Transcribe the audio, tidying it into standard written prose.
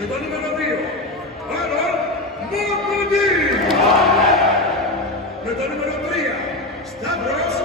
με το νούμερο 2, Άρον Μοκοντή. Με το νούμερο 3, Σταύρος